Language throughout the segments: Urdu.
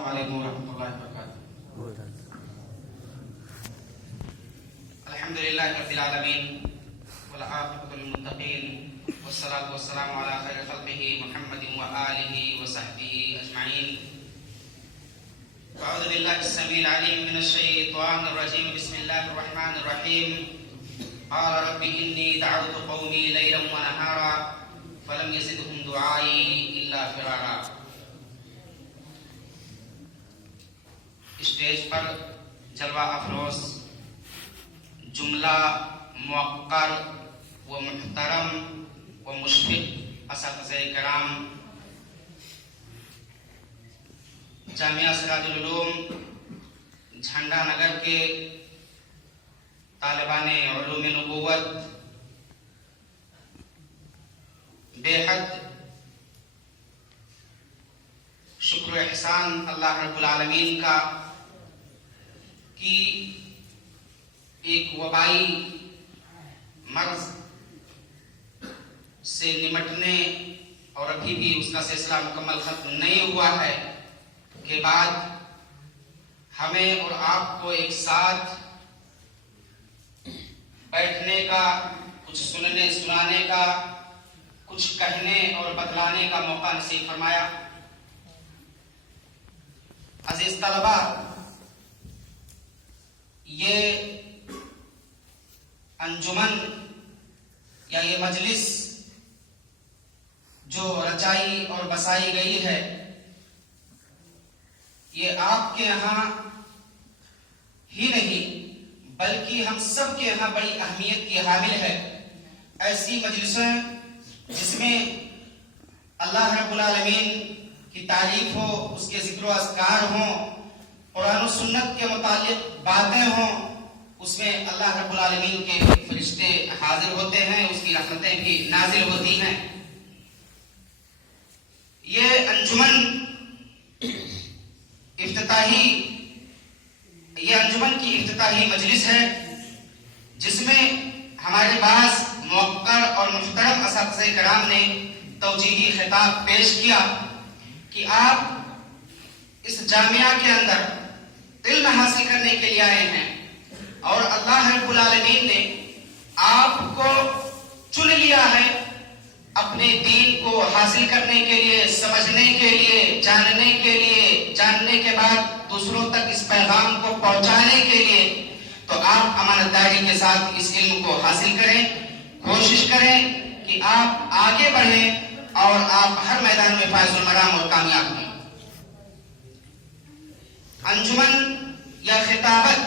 السلام علیکم ورحمۃ اللہ وبرکاتہ۔ الحمدللہ رب العالمین والعاقبۃ للمتقین والصلاۃ والسلام علی خیر خلقہ محمد وآلہ وصحبہ اجمعین۔ اعوذ باللہ السمیع العلیم من الشیطان الرجیم، بسم اللہ الرحمن الرحیم۔ قال رب انی دعوت قومی لیلا ونہارا فلم یزدہم دعائی الا فرارا۔ اسٹیج پر جلوہ افروز جملہ موقر و محترم و مشفق اساتذہ کرام، جامعہ سراج العلوم جھنڈا نگر کے طالبان علوم نبوت، بے حد شکر و احسان اللہ رب العالمین کا کہ ایک وبائی مرض سے نمٹنے اور ابھی بھی اس کا سلسلہ مکمل ختم نہیں ہوا ہے کے بعد ہمیں اور آپ کو ایک ساتھ بیٹھنے کا، کچھ سننے سنانے کا، کچھ کہنے اور بتلانے کا موقع نصیب فرمایا۔ عزیز طلبہ، یہ انجمن یا یہ مجلس جو رچائی اور بسائی گئی ہے، یہ آپ کے یہاں ہی نہیں بلکہ ہم سب کے یہاں بڑی اہمیت کی حامل ہے۔ ایسی مجلسیں جس میں اللہ رب العالمین کی تعریف ہو، اس کے ذکر و اذکار ہوں، قرآن و سنت کے متعلق باتیں ہوں، اس میں اللہ رب العالمین کے فرشتے حاضر ہوتے ہیں، اس کی رحمتیں بھی نازل ہوتی ہیں۔ یہ انجمن کی افتتاحی مجلس ہے جس میں ہمارے بعض موقر اور محترم اساتذہ کرام نے توجیہی خطاب پیش کیا کہ آپ اس جامعہ کے اندر علم حاصل کرنے کے لیے آئے ہیں اور اللہ رب العالمین نے آپ کو چن لیا ہے اپنے دین کو حاصل کرنے کے لیے، سمجھنے کے لیے، جاننے کے بعد دوسروں تک اس پیغام کو پہنچانے کے لیے۔ تو آپ امانت داری کے ساتھ اس علم کو حاصل کریں، کوشش کریں کہ آپ آگے بڑھیں اور آپ ہر میدان میں فائز المرام اور کامیاب ہوں۔ انجمن یا خطابت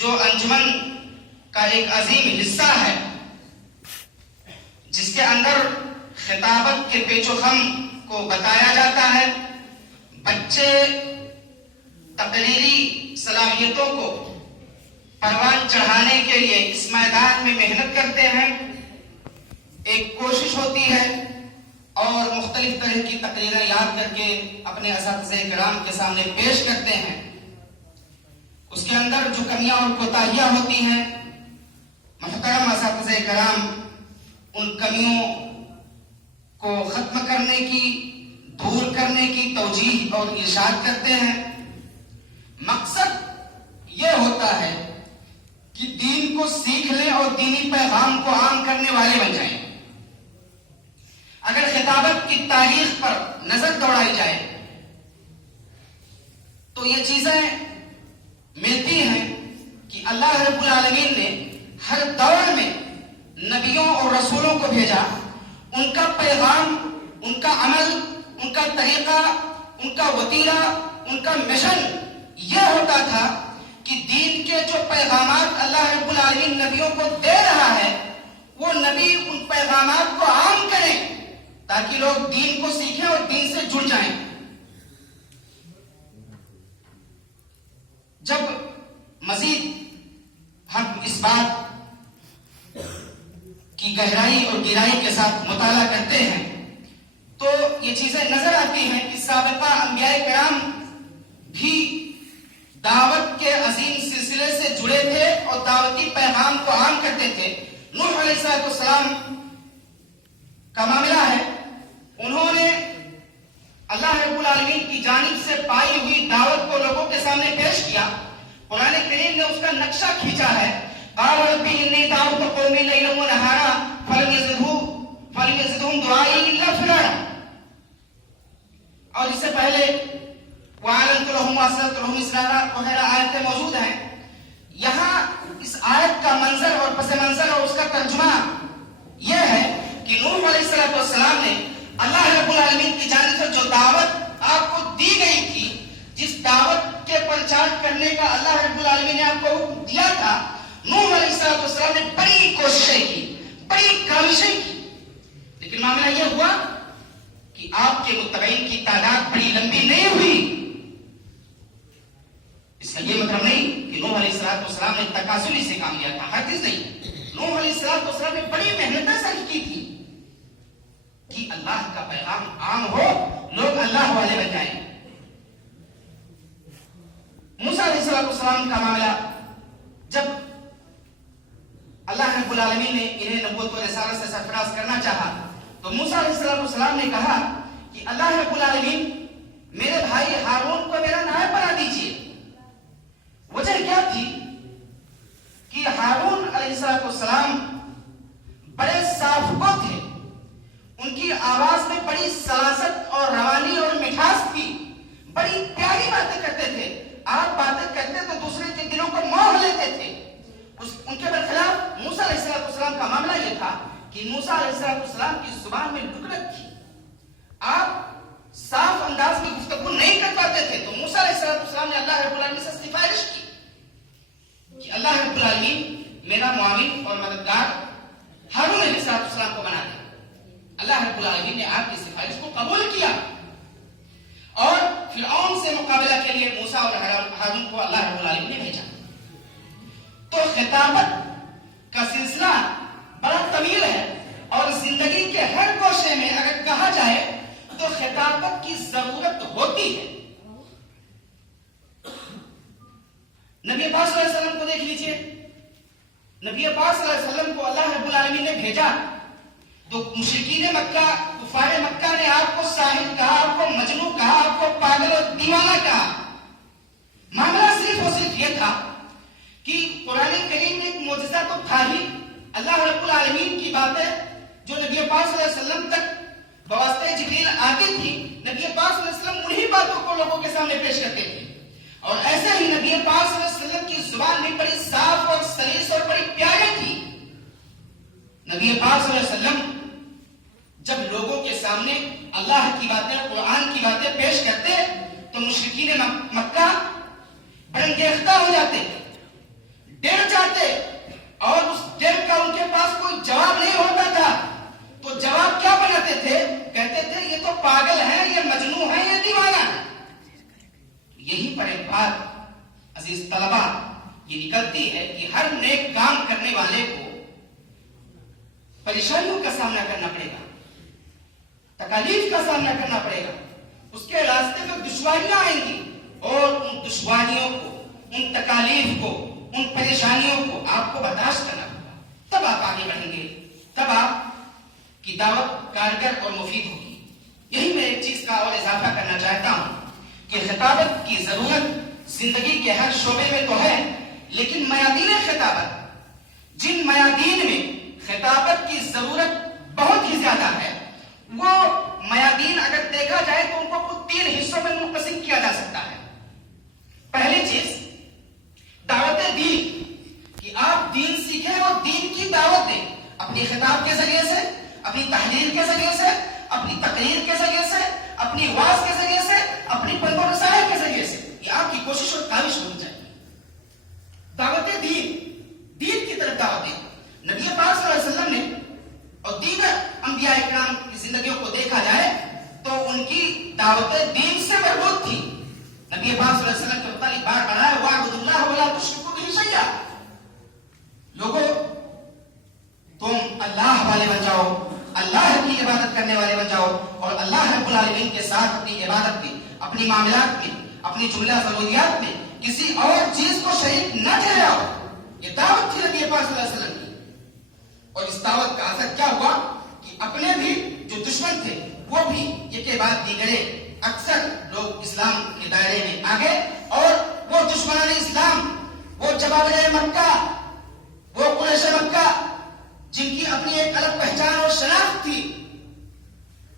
جو انجمن کا ایک عظیم حصہ ہے، جس کے اندر خطابت کے پیچ و خم کو بتایا جاتا ہے، بچے تقریری صلاحیتوں کو پروان چڑھانے کے لیے اس میدان میں محنت کرتے ہیں، ایک کوشش ہوتی ہے اور مختلف طرح کی تقریریں یاد کر کے اپنے اساتذہ کرام کے سامنے پیش کرتے ہیں۔ اس کے اندر جو کمیاں اور کوتاہیاں ہوتی ہیں، محترم اساتذہ کرام ان کمیوں کو ختم کرنے کی، دور کرنے کی توجیہ اور ارشاد کرتے ہیں۔ مقصد یہ ہوتا ہے کہ دین کو سیکھ لیں اور دینی پیغام کو عام کرنے والے بن جائیں۔ اگر خطابت کی تاریخ پر نظر دوڑائی جائے تو یہ چیزیں ملتی ہیں کہ اللہ رب العالمین نے ہر دور میں نبیوں اور رسولوں کو بھیجا، ان کا پیغام، ان کا عمل، ان کا طریقہ، ان کا وتیرہ، ان کا مشن یہ ہوتا تھا کہ دین کے جو پیغامات اللہ رب العالمین نبیوں کو دے رہا ہے، وہ نبی ان پیغامات کو عام کریں تاکہ لوگ دین کو سیکھیں اور دین سے جڑ جائیں۔ جب مزید ہم اس بات کی گہرائی اور گہرائی کے ساتھ مطالعہ کرتے ہیں تو یہ چیزیں نظر آتی ہیں کہ سابقہ انبیاء کرام بھی دعوت کے عظیم سلسلے سے جڑے تھے اور دعوتی پیغام کو عام کرتے تھے۔ نوح علیہ السلام کا معاملہ ہے، انہوں نے اللہ رب العالمین کی جانب سے پائی ہوئی دعوت کو لوگوں کے سامنے پیش کیا. قرآن کریم نے اس کا نقشہ کھینچا ہے. قال رب انی دعوت قومی لیلا ونہارا فلم یزدہم دعائی الا فرارا. اور اس سے پہلے وَأَعْلَنْتُ لَهُمْ وَأَسْرَرْتُ لَهُمْ إِسْرَارًا وغیرہ آیتیں موجود ہیں. یہاں اس آیت کا منظر اور پس منظر اور اس کا ترجمہ یہ ہے کہ نوح علیہ السلام نے اللہ رب العالمین کی جانب سے جو دعوت آپ کو دی گئی تھی, جس دعوت کے پرچار کرنے کا اللہ رب العالمین نے آپ کو حکم دیا تھا, نوح علیہ السلام نے بڑی کوششیں کی, بڑی کاوشیں کی, لیکن معاملہ یہ ہوا کہ آپ کے متبعین کی تعداد بڑی لمبی نہیں ہوئی. اس کا یہ مطلب نہیں کہ نوح علیہ السلام نے تکاسلی سے کام لیا تھا, ہرگز نہیں. نوح علیہ السلام نے بڑی محنتیں صرف کی تھی کہ اللہ کا پیغام عام ہو, لوگ اللہ والے بن جائیں. موسیٰ علیہ السلام کا معاملہ, جب اللہ رب العالمین نے انہیں نبوت و رسالت سے سرفراز کرنا چاہا تو موسیٰ علیہ السلام نے کہا کہ اللہ رب العالمین میرے بھائی ہارون کو میرا نائب بنا دیجیے. وجہ کیا تھی کہ ہارون علیہ السلام بڑے صاف گو تھے, ان کی آواز میں بڑی سلاست اور روانی اور مٹھاس تھی, بڑی پیاری باتیں کرتے تھے. آپ باتیں کرتے تو دوسرے کے دلوں کو موہ لیتے تھے. ان کے برخلاف موسیٰ علیہ السلام کا معاملہ یہ تھا کہ موسیٰ علیہ السلام کی زبان میں لکنت تھی, آپ صاف انداز میں گفتگو نہیں کر پاتے تھے. تو موسیٰ علیہ السلام نے اللہ رب العالمین سے سفارش کی کہ اللہ رب العالمین میرا معاون اور مددگار ہارون علیہ السلام کو بنا دے. اللہ رب العالمین نے آپ کی سفارش کو قبول کیا اور فرعون سے مقابلہ کے لیے موسیٰ اور ہارون کو اللہ رب العالمین نے بھیجا. تو خطابت کا سلسلہ بڑا طویل ہے اور زندگی کے ہر گوشے میں اگر کہا جائے تو خطابت کی ضرورت ہوتی ہے. نبی پاک صلی اللہ علیہ وسلم کو دیکھ لیجئے, نبی پاک صلی اللہ علیہ وسلم کو اللہ رب العالمین نے بھیجا تو مشرکین مکہ, کفار مکہ نے آپ کو ساحر کہا, آپ کو مجنون کہا, آپ کو پاگل اور دیوانہ کہا. معاملہ صرف اور صرف یہ تھا کہ قرآن کریم میں ایک معجزہ تو تھا ہی, اللہ رب العالمین کی باتیں جو نبی پاک صلی اللہ علیہ وسلم تک بواسطہ جبریل آتی تھی, نبی پاک صلی اللہ علیہ وسلم انہی باتوں کو لوگوں کے سامنے پیش کرتے تھے. اور ایسے ہی نبی پاک صلی اللہ علیہ وسلم کی زبان بھی بڑی صاف اور سلیس اور بڑی پیاری تھی. نبی پاک صلی اللہ علیہ وسلم جب لوگوں کے سامنے اللہ کی باتیں, قرآن کی باتیں پیش کرتے تو مشرکین مکہ برنگیختہ ہو جاتے, ڈر جاتے, اور اس ڈر کا ان کے پاس کوئی جواب نہیں ہوتا تھا. تو جواب کیا بناتے تھے؟ کہتے تھے یہ تو پاگل ہے, یہ مجنون ہے, یہ دیوانہ ہے. یہی پر ایک بات عزیز طلبہ یہ نکلتی ہے کہ ہر نیک کام کرنے والے کو پریشانیوں کا سامنا کرنا پڑے گا, تکالیف کا سامنا کرنا پڑے گا, اس کے راستے میں دشواریاں آئیں گی, اور ان دشواریوں کو, ان تکالیف کو, ان پریشانیوں کو آپ کو برداشت کرنا ہوگا. تب آپ آگے بڑھیں گے, تب آپ کی دعوت کارگر اور مفید ہوگی. یہی میں ایک چیز کا اور اضافہ کرنا چاہتا ہوں کہ خطابت کی ضرورت زندگی کے ہر شعبے میں تو ہے, لیکن میادین خطابت, جن میادین میں خطابت کی ضرورت بہت ہی زیادہ ہے, وہ میادین اگر دیکھا جائے تو ان کو کچھ 3 حصوں میں منقسم کیا جا سکتا ہے. پہلی چیز دعوت دین, کہ آپ دین سیکھیں اور دین کی دعوت دیں, اپنی خطاب کے ذریعے سے, اپنی تحریر کے ذریعے سے, اپنی تقریر کے ذریعے سے, اپنی واز کے ذریعے سے, اپنی بند و رسائل کے ذریعے سے. یہ آپ کی کوشش اور کاوش ہونی چاہیے. دعوت دین, دین کی طرف دعوت دیں. نبی پاک صلی اللہ علیہ وسلم نے اور دیگر انبیاء اکرام کی زندگیوں کو دیکھا جائے تو ان کی دعوت دین سے مربوط تھی. نبی پاک صلی اللہ علیہ وسلم کے متعلق بار پڑھا ہے وَاعْبُدُوا اللَّهَ وَلَا تُشْرِكُوا بِهِ شَيْئًا. لوگوں تم اللہ والے بن جاؤ, اللہ کی عبادت کرنے والے بن جاؤ, اور اللہ رب العالمین کے ساتھ اپنی عبادت میں, اپنی معاملات میں, اپنی جملہ ضروریات میں کسی اور چیز کو شریک نہ ٹھہراؤ. یہ دعوت تھی نبی پاک صلی اللہ علیہ وسلم کی. اور اس دعوت کا اثر کیا ہوا کہ اپنے بھی جو دشمن تھے وہ بھی یہ کے بعد دیگرے اکثر لوگ اسلام کے دائرے میں آ گئے اور وہ دشمنان اسلام، وہ جبابرہ مکہ، وہ قریش مکہ جن کی اپنی ایک الگ پہچان اور شناخت تھی،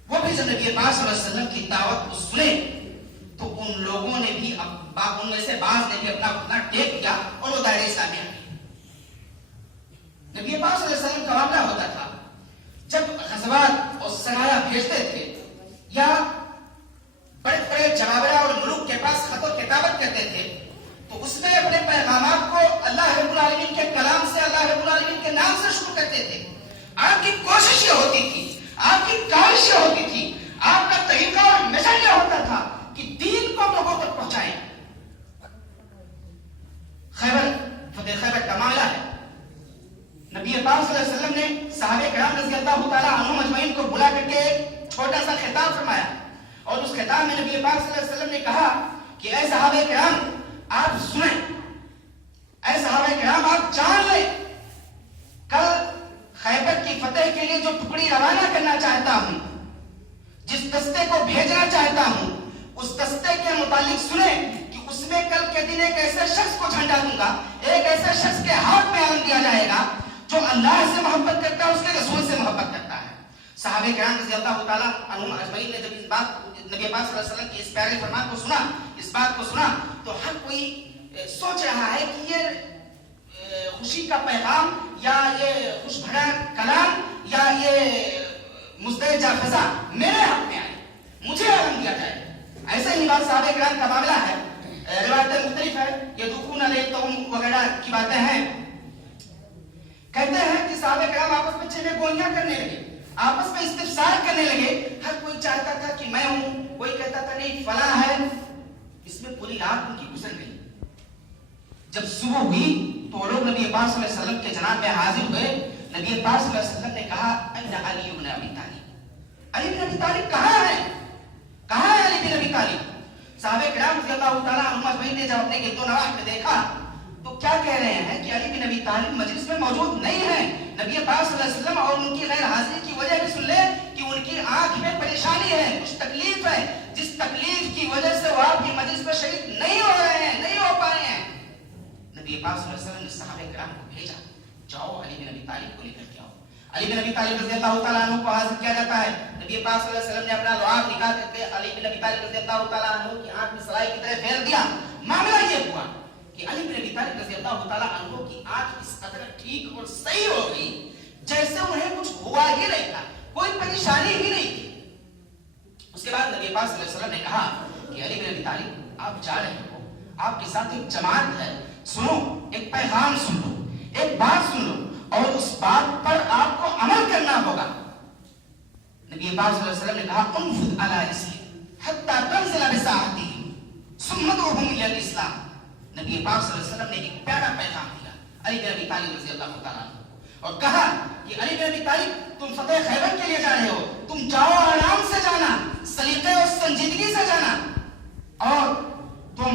وہ بھی جب نبی پاک صلی اللہ علیہ وسلم کی دعوت کو سنے تو ان لوگوں نے بھی، ان میں سے بعض نے بھی اپنا گھٹنا ٹیک کیا اور وہ دائرے اسلام میں آ گئے۔ نبی پاک صلی اللہ علیہ وسلم کا معاملہ ہوتا تھا جب غزوات اور سرایا بھیجتے تھے یا بڑے بڑے جبابرہ اور ملوک کے پاس خط و کتابت کرتے تھے تو اس میں اپنے پیغامات کو اللہ رب العالمین کے کلام سے، اللہ رب العالمین کے نام سے شروع کرتے تھے۔ آپ کی کوشش یہ ہوتی تھی، آپ کی کاوش یہ ہوتی تھی، آپ کا طریقہ اور مشن یہ ہوتا تھا کہ دین کو لوگوں تک پہنچائیں۔ فتح خیبر کا معاملہ ہے، نبی پاک صلی اللہ علیہ وسلم نے صحابہ کرام رضی اللہ تعالیٰ عنہم اجمعین کو بلا کر کے ایک چھوٹا سا خطاب فرمایا، اور اس خطاب میں نبی پاک صلی اللہ علیہ وسلم نے کہا کہ اے صحابہ کرام آپ سنیں، اے صحابہ کرام آپ جان لیں، کل خیبر کی فتح کے لیے جو ٹکڑی روانہ کرنا چاہتا ہوں، جس دستے کو بھیجنا چاہتا ہوں، اس دستے کے متعلق سنیں کہ اس میں کل کے دن ایک ایسے شخص کو جھنڈا دوں گا، ایک ایسے شخص کے ہاتھ میں علم دیا جائے گا جو اللہ سے محبت کرتا ہے، اس کے رسول سے محبت کرتا ہے۔ صحابہ کرام رضی اللہ تعالیٰ عنہم اجمعین نے جب اس بات نبی پاک صلی اللہ علیہ وسلم کی اس پیارے فرمان کو سنا، اس بات کو سنا، تو ہر کوئی سوچ رہا ہے کہ یہ خوشی کا پیغام یا یہ خوش بھرا کلام یا یہ مزدحجہ فضا میرے حق میں آئے، مجھے علم دیا جائے۔ ایسا ہی بات صحابہ کرام کا معاملہ ہے، روایتیں مختلف ہے، یہ دخون علیکم وغیرہ کی باتیں ہیں۔ کہتے ہیں کہ صحابہ کرام آپس میں چیمیں گوئیاں کرنے لگے، آپس میں استفسار کرنے لگے، ہر کوئی چاہتا تھا کہ میں ہوں، کوئی کہتا تھا نہیں فلاں ہے۔ اس میں پوری رات ان کی گزر گئی۔ جب صبح ہوئی تو لوگ نبی پاک صلی اللہ علیہ وسلم کے جناب میں حاضر ہوئے۔ نبی پاک صلی اللہ علیہ وسلم نے کہا این علی بن ابی طالب، علی بن ابی طالب کہاں ہے، کہاں ہے علی بن ابی طالب؟ صحابہ کرام رضی اللہ تعالیٰ عنہم اجمعین نے جب اپنے گرد و نواح میں دیکھا تو کیا کہہ رہے ہیں کہ علی بن ابی طالب مجلس میں موجود نہیں ہے۔ نبی پاک صلی اللہ علیہ وسلم اور ان کی غیر حاضری کی وجہ بھی سن لے کہ ان کی آنکھ میں پریشانی ہے، کچھ تکلیف ہے، جس تکلیف کی وجہ سے وہ آپ کی مجلس میں شریک نہیں ہو رہے ہیں، نہیں ہو پائے ہیں۔ نبی پاک صلی اللہ علیہ وسلم نے صحابہ کرام کو بھیجا، جاؤ علی بن ابی طالب کو لے کر کے آؤ۔ علی بن ابی طالب رضی اللہ تعالیٰ عنہ کو حاضر کیا جاتا ہے۔ نبی پاک صلی اللہ علیہ وسلم نے اپنا لعاب نکال کر کے علی بن ابی طالب رضی اللہ تعالیٰ عنہ کی آنکھ میں سلائی کی طرح پھیر دیا۔ معاملہ یہ ہوا کہ علی بن ابی طالب رضی اللہ تعالیٰ عنہ کی آنکھ اس قدر ٹھیک اور صحیح ہو گئی جیسے انہیں کچھ ہوا ہی نہیں تھا، کوئی پریشانی ہی نہیں تھی۔ اس کے بعد نبی پاک صلی اللہ علیہ وسلم نے کہا کہ علی بن ابی طالب آپ جا رہے ہو، آپ کے ساتھ ایک جماعت ہے، سنو، ایک پیغام سن لو، ایک بات سن لو، اور اس بات پر آپ کو عمل کرنا ہوگا۔ نبی پاک صلی اللہ علیہ وسلم نے کہا انفذ علی رسلک حتی تنزل بساعتہم ثم ادعوہم الی الاسلام۔ نبی پاک صلی اللہ علیہ وسلم نے ایک پیارا پیغام دیا علی بن ابی طالب رضی اللہ تعالیٰ عنہ اور کہا کہ علی بن ابی طالب تم فتح خیبر کے لیے جا رہے ہو، تم جاؤ آرام سے جانا، سلیقے اور سنجیدگی سے جانا، اور تم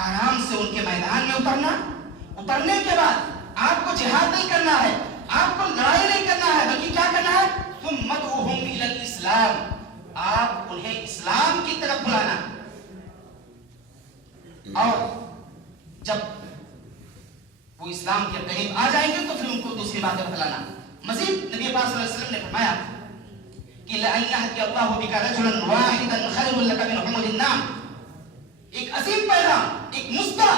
آرام سے ان کے میدان میں اترنا۔ اترنے کے بعد آپ کو جہاد نہیں کرنا ہے، آپ کو لڑائی نہیں کرنا ہے، بلکہ کیا کرنا ہے، تم مدعوہم الی الاسلام، آپ انہیں اسلام کی طرف بلانا، اور جب وہ اسلام کے قریب آ جائیں گے تو پھر ان کو دوسری باتیں بتلانا۔ مزید نبی پاک صلی اللہ علیہ وسلم نے فرمایا کہ لَأَن يَهْدِيَ اللَّهُ بِكَ رَجُلًا وَاحِدًا خَيْرٌ لَكَ مِنْ حُمُرِ النَّعَمِ۔ ایک عظیم پیغام، ایک مصدع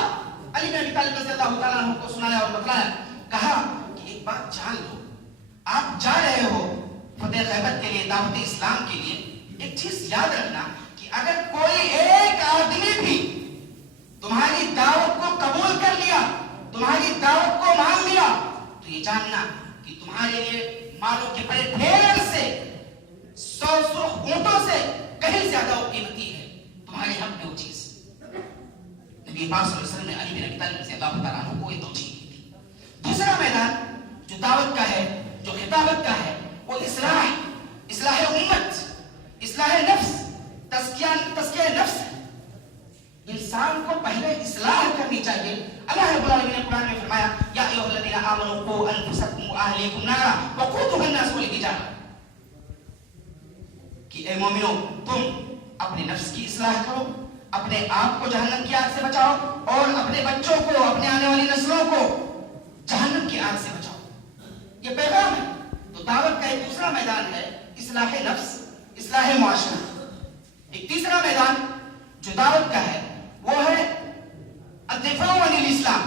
علی بن ابی طالب رضی اللہ تعالیٰ عنہ کو سنایا اور بتلایا۔ کہا کہ ایک بات جان لو، آپ جا رہے ہو فتح خیبر کے لیے، دعوت اسلام کے لیے، ایک چیز یاد رکھنا کہ اگر کوئی ایک آدمی بھی تمہاری دعوت کو قبول کر لیا، تمہاری دعوت کو مان لیا، تو یہ جاننا کہ تمہارے لیے مالوں کے بڑے ڈھیر سے، 100 سرخ اونٹوں سے کہیں زیادہ وہ قیمتی ہے تمہارے حق میں وہ چیز۔ نبی پاک صلی اللہ علیہ وسلم نے علی بن ابی طالب رضی اللہ تعالیٰ عنہ کو یہ توجیہ دی تھی۔ دوسرا میدان جو دعوت کا ہے، جو خطابت کا ہے، وہ اصلاح امت، اصلاح نفس، تزکیہ نفس ہے۔ انسان کو پہلے اصلاح کرنی چاہیے۔ اللہ رب العالمین نے قرآن میں فرمایا یا ایھا الذین آمنوا قوا انفسکم واہلیکم نارا وقودھا الناس والحجارہ، کہ اے مومنو تم اپنے نفس کی اصلاح کرو، اپنے آپ کو جہنم کی آگ سے بچاؤ اور اپنے بچوں کو، اپنے آنے والی نسلوں کو جہنم کی آگ سے بچاؤ، یہ پیغام ہے۔ تو دعوت کا ایک دوسرا میدان ہے اصلاح نفس، اصلاح معاشرہ۔ ایک تیسرا میدان جو دعوت کا ہے وہ ہے الدفاع عن الاسلام،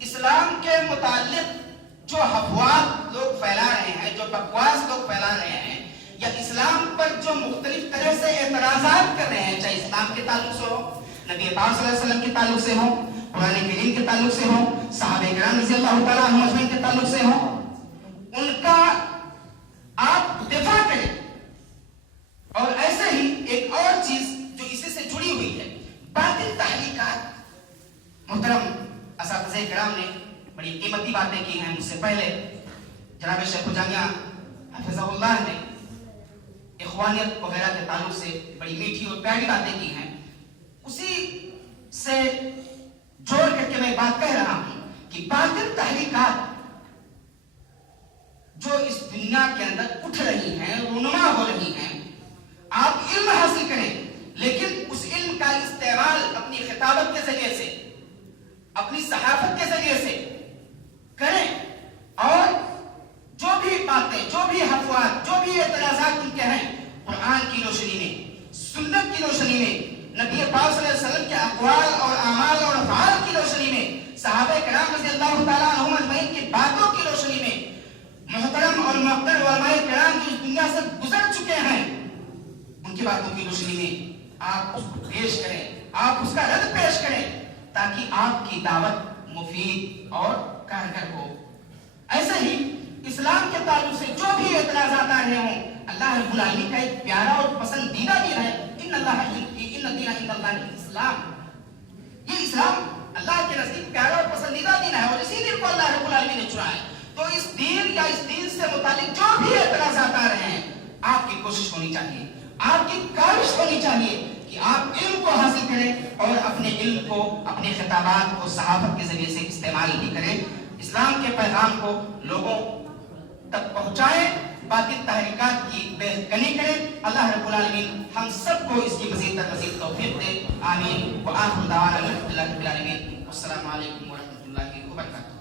اسلام کے متعلق جو افواہ لوگ پھیلا رہے ہیں، جو بکواس لوگ پھیلا رہے ہیں، یا اسلام پر جو مختلف طرح سے اعتراضات کر رہے ہیں، چاہے اسلام کے تعلق سے ہو، نبی پاک صلی اللہ علیہ وسلم کے تعلق سے ہو، قرآن کریم کے تعلق سے ہو، صحابہ کرام رضی اللہ تعالیٰ عنہم اجمعین کے تعلق سے ہو، ان کا آپ دفاع کریں۔ اور ایسے ہی ایک اور چیز جو اسی سے جڑی ہوئی ہے، باطل تحریکات۔ محترم اساتذہ کرام نے بڑی قیمتی باتیں کی ہیں مجھ سے پہلے، جناب شیخ الجامعہ حفظہ اللہ نے اخوانیت وغیرہ کے تعلق سے بڑی میٹھی اور پیاری باتیں کی ہیں، اسی سے جوڑ کر کے میں بات کہہ رہا ہوں کہ باطل تحریکات جو اس دنیا کے اندر اٹھ رہی ہیں، رونما ہو رہی ہیں، آپ علم حاصل کریں، لیکن اس علم کا استعمال اپنی خطابت کے ذریعے سے، اپنی صحافت کے ذریعے سے کریں، اور جو بھی باتیں، جو بھی افواہ، جو بھی اعتراضات ان کے ہیں، قرآن کی روشنی میں، سنت کی روشنی میں، نبی پاک صلی اللہ علیہ وسلم کے اقوال اور اعمال اور افعال کی روشنی میں، صحابہ کرام رضی اللہ تعالیٰ عنہم اجمعین کی باتوں کی روشنی میں، محترم اور مقدر علماء کرام جو اس دنیا سے گزر چکے ہیں، ان کی باتوں کی روشنی میں آپ اس کو پیش کریں، آپ اس کا رد پیش کریں، تاکہ آپ کی دعوت مفید اور کارگر ہو۔ ایسے ہی اسلام کے تعلق سے جو بھی اعتراضات آ رہے ہوں، اللہ رب العالمین کا ایک پیارا اور پسندیدہ دین ہے، ان الدین عند اللہ الاسلام۔ یہ اسلام اللہ کے نزدیک پیارا اور پسندیدہ دین ہے، اور اسی دین کو اللہ رب العالمین نے چنا ہے۔ تو اس دین یا اس دین سے متعلق جو بھی اعتراضات آ رہے ہیں، آپ کی کوشش ہونی چاہیے، آپ کی کاوش ہونی چاہیے کہ آپ علم کو حاصل کریں اور اپنے علم کو، اپنے خطابات کو صحافت کے ذریعے سے استعمال بھی کریں، اسلام کے پیغام کو لوگوں تک پہنچائیں، باطل تحریکات کی بے کنی کریں۔ اللہ رب العالمین ہم سب کو اس کی مزید تر مزید توفیق دے، آمین۔ وآخر دعوانا الحمدللہ رب العالمین، والسلام علیکم ورحمۃ اللہ وبرکاتہ۔